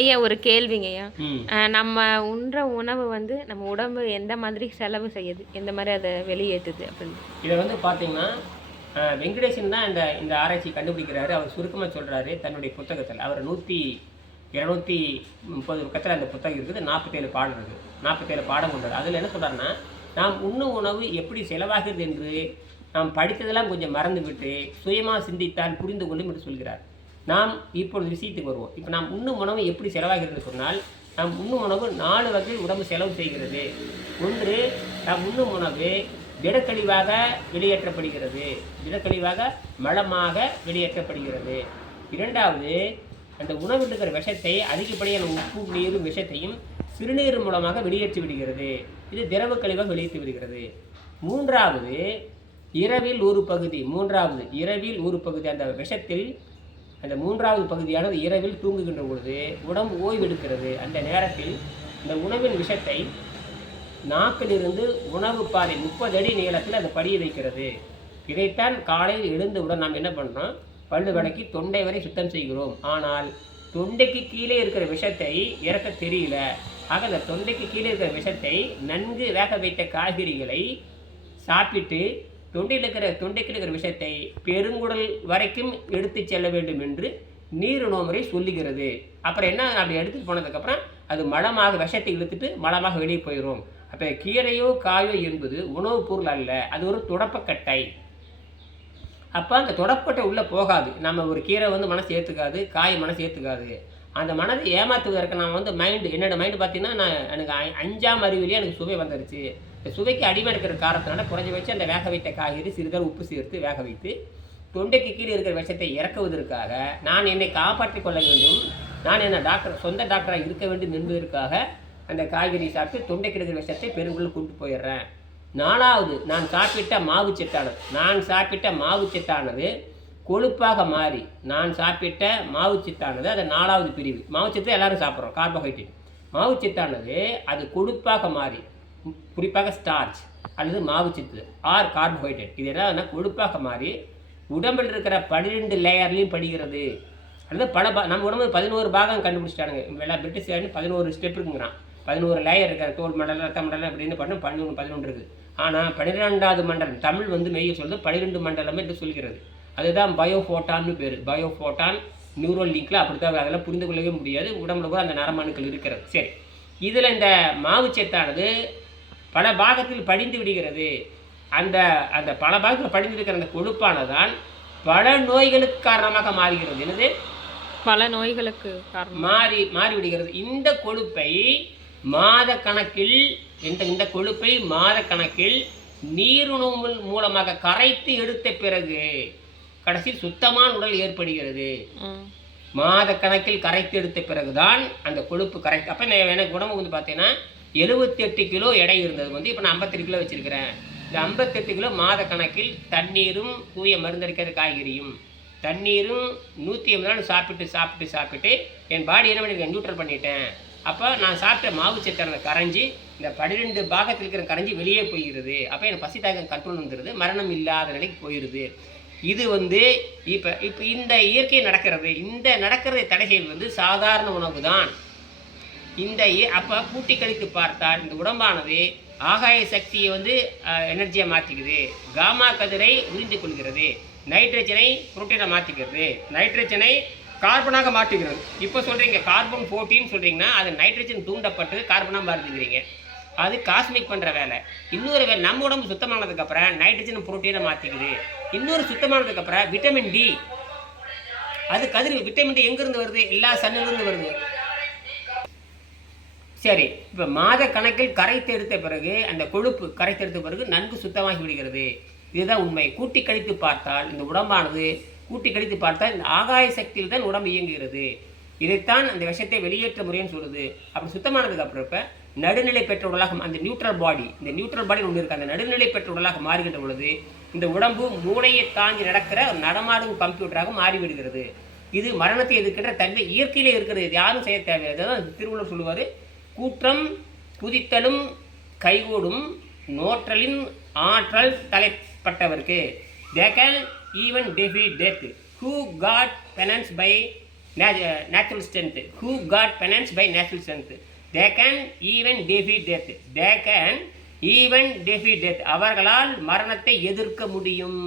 ஐயா ஒரு கேள்விங்க ஐயா. நம்ம உண்ற உணவு வந்து நம்ம உடம்பு எந்த மாதிரி செலவு செய்யுது, எந்த மாதிரி அதை வெளியேற்றுது அப்படின்னு? இதை வந்து பார்த்தீங்கன்னா வெங்கடேசன் தான் இந்த இந்த ஆராய்ச்சி கண்டுபிடிக்கிறாரு. அவர் சுருக்கமாக சொல்கிறாரு தன்னுடைய புத்தகத்தில். அவர் 230 பக்கத்தில் அந்த புத்தகம் இருக்குது. 47 பாடம் இருக்குது. 47 பாடம் கொண்டது. அதில் என்ன சொல்கிறாருன்னா, நாம் உண்ணும் உணவு எப்படி செலவாகிறது என்று நாம் படித்ததெல்லாம் கொஞ்சம் மறந்துவிட்டு சுயமாக சிந்தித்தால் புரிந்து கொள்ளும் என்று சொல்கிறார். நாம் இப்பொழுது விஷயத்துக்கு வருவோம். இப்போ நாம் உண்ணும் உணவு எப்படி செலவாகிறது சொன்னால், நாம் உண்ணும் உணவு 4 வகையில் உடம்பு செலவு செய்கிறது. ஒன்று, நாம் உண்ணும் உணவு திடக்கழிவாக வெளியேற்றப்படுகிறது. திடக்கழிவாக மலமாக வெளியேற்றப்படுகிறது. இரண்டாவது, அந்த உணவில் இருக்கிற விஷத்தை அதிகப்படியான உப்பு நீரும் விஷத்தையும் சிறுநீர் மூலமாக வெளியேற்றி விடுகிறது. இது திரவ கழிவாக வெளியேற்றி விடுகிறது. மூன்றாவது, இரவில் ஒரு பகுதி அந்த விஷத்தில் அந்த மூன்றாவது பகுதியானது இரவில் தூங்குகின்ற பொழுது உடம்பு ஓய்வெடுக்கிறது. அந்த நேரத்தில் இந்த உணவின் விஷத்தை நாக்கிலிருந்து உணவு பாதை 30 அடி நீளத்தில் அதை படிய வைக்கிறது. இதைத்தான் காலையில் எழுந்தவுடன் நாம் என்ன பண்ணுறோம், பல்லு விளக்கி தொண்டை வரை சுத்தம் செய்கிறோம். ஆனால் தொண்டைக்கு கீழே இருக்கிற விஷத்தை இறக்க தெரியல. ஆக அந்த தொண்டைக்கு கீழே இருக்கிற விஷத்தை நன்கு வேக வைத்த காய்கறிகளை சாப்பிட்டு தொண்டைக்கு இருக்கிற விஷத்தை பெருங்குடல் வரைக்கும் எடுத்து செல்ல வேண்டும் என்று நீரிணோமுறை சொல்லுகிறது. அப்புறம் என்ன, அப்படி எடுத்துட்டு போனதுக்கப்புறம் அது மலமாக விஷத்தை இழுத்துட்டு மலமாக வெளியே போயிடும். அப்போ கீரையோ காயோ என்பது உணவுப் பொருள் அல்ல, அது ஒரு தொடப்பக்கட்டை. அப்போ அந்த தொடப்பக்கட்டை உள்ளே போகாது. நம்ம ஒரு கீரை வந்து மனசு ஏற்றுக்காது, காய் மனசு ஏற்றுக்காது. அந்த மனதை ஏமாற்றுவதற்கு நான் வந்து என்னோடய மைண்டு பார்த்தீங்கன்னா, எனக்கு 5ஆம் அறிவிலேயே எனக்கு சுவை வந்துருச்சு. இந்த சுவைக்கு அடிமை இருக்கிற காரணத்தினால குறைஞ்சி வச்சு அந்த வேக வைத்த காய்கறி சிறிதளவு உப்பு சேர்த்து வேக வைத்து தொண்டைக்கு கீழே இருக்கிற விஷத்தை இறக்குவதற்காக நான் என்னை காப்பாற்றிக் கொள்ள வேண்டும், நான் என்ன சொந்த டாக்டராக இருக்க வேண்டும் என்பதற்காக அந்த காய்கறி சாப்பிட்டு தொண்டைக்கு இருக்கிற விஷத்தை பெருங்குள்ள கூட்டு போயிடுறேன். 4வது, நான் சாப்பிட்ட மாவுச்சத்தானது கொழுப்பாக மாறி அது 4வது பிரிவு. மாவுச்சத்து எல்லாரும் சாப்பிட்றோம், கார்போஹைட்ரேட். மாவுச்சத்தானது அது கொழுப்பாக மாறி, குறிப்பாக ஸ்டார்ச் அல்லது மாவுச்சத்து ஆர் கார்போஹைட்ரேட், இது என்ன கொழுப்பாக மாறி உடம்பில் இருக்கிற 12 லேயர்லையும் படுகிறது. அல்லது நம்ம உடம்பு 11 பாகம் கண்டுபிடிச்சிட்டானுங்க. எல்லாம் பிரிட்டிஷ் 11 ஸ்டெப் இருக்குங்கிறான். 11 லேயர் இருக்கிற தோல் மண்டலம், ரத்த மண்டலம் அப்படின்னு பண்ண 11 இருக்குது. ஆனால் 12வது மண்டலம், தமிழ் வந்து மெய்ய சொல்லுது 12 மண்டலம் என்று சொல்கிறது. அதுதான் பயோஃபோட்டான்னு பேர். பயோஃபோட்டான் நியூரல் லிங்கில் அப்படித்தான், அதெல்லாம் புரிந்து கொள்ளவே முடியாது. உடம்புல கூட அந்த நரம்பணுக்கள் இருக்கிறது. சரி, இதில் இந்த மாவுச்சத்தானது பல பாகத்தில் படிந்து விடுகிறது. அந்த அந்த பல பாகத்தில் படிந்திருக்கிற அந்த கொழுப்பானதான் பல நோய்களுக்கு காரணமாக மாறுகிறது. என்னது? பல நோய்களுக்கு மாறிவிடுகிறது. இந்த கொழுப்பை மாத கணக்கில் நீருணவு மூலமாக கரைத்து எடுத்த பிறகு கடைசி சுத்தமான உடல் ஏற்படுகிறது. மாத கணக்கில் கரைத்து எடுத்த பிறகுதான் அந்த கொழுப்பு கரைத்து. அப்போ எனக்கு உடம்பு வந்து பார்த்தீங்கன்னா 78 கிலோ எடை இருந்தது வந்து இப்போ நான் 58 கிலோ வச்சுருக்கிறேன். இந்த 58 கிலோ மாத கணக்கில் தண்ணீரும் தூய மருந்தடிக்கிற காய்கறியும் தண்ணீரும் 180 நாள் சாப்பிட்டு என் பாடி என்ன பண்ணியிருக்கேன், நியூட்ரல் பண்ணிட்டேன். அப்போ நான் சாப்பிட்ட மாவுச்சத்தானது கரைஞ்சி இந்த 12 பாகத்தில் இருக்கிற கரைஞ்சி வெளியே போயிடுது. அப்போ எனக்கு பசி தாக்கம் கண்ட்ரோல் வந்துடுது, மரணம் இல்லாத நிலைக்கு போயிடுது. இது வந்து இப்போ இந்த இயற்கை நடக்கிறது. இந்த நடக்கிறதை தடை செய்வது வந்து சாதாரண உணவு தான். அப்போ கூட்டி கழித்து பார்த்தால் இந்த உடம்பானது ஆகாய சக்தியை வந்து எனர்ஜியாக மாற்றிக்குது, காமா கதிரை உறிந்து கொள்கிறது, நைட்ரஜனை புரோட்டீனாக மாற்றிக்கிறது, நைட்ரஜனை கார்பனாக மாற்றுகிறது. இப்போ சொல்கிறீங்க கார்பன் 14 சொல்கிறீங்கன்னா அது நைட்ரஜன் தூண்டப்பட்டு கார்பனாக மாறுதுங்கிறீங்க. அது காஸ்மிக் பண்ணுற வேலை. இன்னொரு வேலை, நம்ம உடம்பு சுத்தமானதுக்கப்புறம் நைட்ரஜன் புரோட்டீனை மாற்றிக்குது. இன்னொரு சுத்தமானதுக்கப்புறம் விட்டமின் டி, அது விட்டமின் டி எங்கேருந்து வருது? எல்லா சன்னிலிருந்து வருது. சரி, இப்போ மாத கணக்கில் கரைத்து எடுத்த பிறகு அந்த கொழுப்பு கரைத்து எடுத்த பிறகு நன்கு சுத்தமாகி விடுகிறது. இதுதான் உண்மை. கூட்டி கழித்து பார்த்தால் இந்த உடம்பானது இந்த ஆகாய சக்தியில் தான் உடம்பு இயங்குகிறது. இதைத்தான் அந்த விஷத்தை வெளியேற்ற முறைன்னு சொல்லுது. அப்படி சுத்தமானதுக்கு அப்புறம் இப்போ நடுநிலை பெற்ற உடலாக இந்த நியூட்ரல் பாடி ஒன்று இருக்குது. அந்த நடுநிலை பெற்ற உடலாக மாறுகின்ற பொழுது இந்த உடம்பு மூளையை தாங்கி நடக்கிற நடமாடும் கம்ப்யூட்டராக மாறிவிடுகிறது. இது மரணத்தை எதிர்க்கின்ற தன்மை இயற்கையிலே இருக்கிறது. யாரும் செய்ய தேவையாது. அதான் திருவள்ளுவர் சொல்லுவார், கூற்றம் குதித்தலும் கைகூடும் நோற்றலின் ஆற்றல் தலைப்பட்டவர்க்கு they can even defeat death who got penance by natural strength. Who got penance by natural strength. They can even defeat death. They can even defeat death. அவர்களால் மரணத்தை எதிர்க்க முடியும்.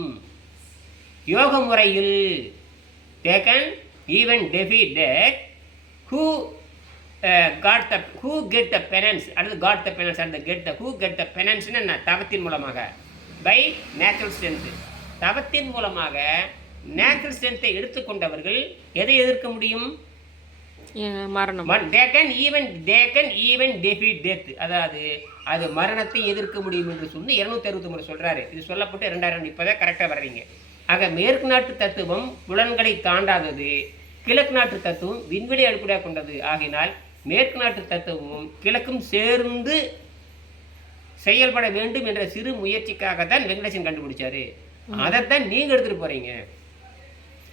யோக முறையில் they can even defeat death. Who get the penance, அல்லது got the penance and who get the penance என்ன தவத்தின் மூலமாக by natural strength. தவத்தின் மூலமாக நேச்சுரல் ஸ்ட்ரென்த்தை எடுத்துக்கொண்டவர்கள் எதை எதிர்க்க முடியும்? மரணம். they can even defeat death. அதாவது அது மரணத்தை எதிர்க்க முடியும் என்று சொல்லி 263 சொல்றாரு. இது சொல்லப்பட்டு 2000 இப்போதான் கரெக்டாக வர்றீங்க. ஆக மேற்கு நாட்டு தத்துவம் புலன்களை தாண்டாதது, கிழக்கு நாட்டு தத்துவம் விண்வெளி அடிப்படையாக கொண்டது. ஆகினால் மேற்கு நாட்டு தத்துவமும் கிழக்கும் சேர்ந்து செயல்பட வேண்டும் என்ற சிறு முயற்சிக்காகத்தான் வெங்கடேசன் கண்டுபிடிச்சாரு. அதைத்தான் நீங்க எடுத்துட்டு போறீங்க.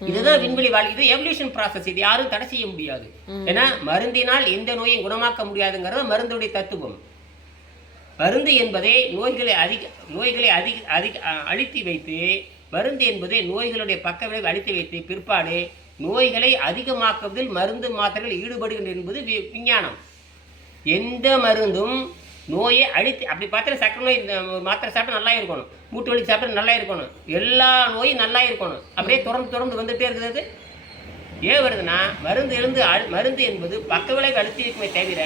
இதுதான் விண்வெளி வாழ்க்கை. இது எவல்யூஷன் ப்ராசஸ். இது யாரும் தடை செய்ய முடியாது. ஏன்னா மருந்தினால் எந்த நோயும் குணமாக்க முடியாதுங்கிறது மருந்துடைய தத்துவம். மருந்து என்பதை நோய்களை அழித்து வைத்து, மருந்து என்பதை நோய்களுடைய பக்க விளைவை அழித்து வைத்து பிற்பாடு நோய்களை அதிகமாக்குவதில் மருந்து மாத்திரைகள் ஈடுபடுகின்றன என்பது விஞ்ஞானம். எந்த மருந்தும் நோயை அழித்து, அப்படி பார்த்தா சக்கரை நோய் மாத்திரை சாப்பிட்டா நல்லா இருக்கணும், மூட்டு வலி சாப்பிட்டா நல்லா இருக்கணும், எல்லா நோயும் நல்லா இருக்கணும். அப்படியே தொடர்ந்து வந்துகிட்டே இருக்கிறது. ஏன் வருதுன்னா மருந்து என்பது பக்க விளைவு அழுத்தி இருக்குமே தவிர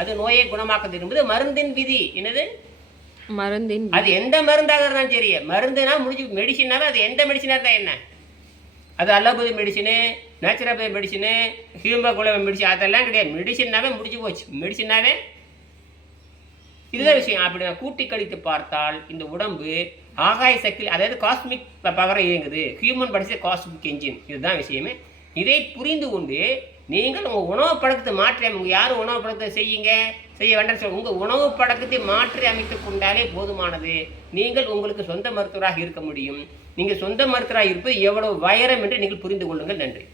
அது நோயை குணமாக்குது என்பது மருந்தின் விதி. என்னது மருந்தின்? அது எந்த மருந்தாக இருந்தாலும் சரி, மருந்துனா முடிஞ்சு. மெடிசினாவே அது எந்த மெடிசினாக இருந்தால் என்ன, அது allopathy medicine, naturopathy medicine, haemoglobin medicine, அதெல்லாம் கிடையாது. மெடிசின்னாவே முடிஞ்சு போச்சு. மெடிசின்னாவே இதுதான் விஷயம். அப்படி நான் கூட்டி கழித்து பார்த்தால் இந்த உடம்பு ஆகாய சக்தி, அதாவது காஸ்மிக் பவரை இயங்குது. Human body cosmic engine. இதுதான் விஷயமே. இதை புரிந்து கொண்டு நீங்கள் உங்கள் உணவு பழக்கத்தை மாற்றி உங்கள் யாரும் உணவு பழக்கத்தை செய்ய வேண்டாம் சொல்ல, உங்கள் உணவு பழக்கத்தை மாற்றி அமைத்து கொண்டாலே போதுமானது. நீங்கள் உங்களுக்கு சொந்த மருத்துவராக இருக்க முடியும். நீங்கள் சொந்த மருத்துவராக இருப்பது எவ்வளவு வைரம் என்று நீங்கள் புரிந்து கொள்ளுங்கள். நன்றி.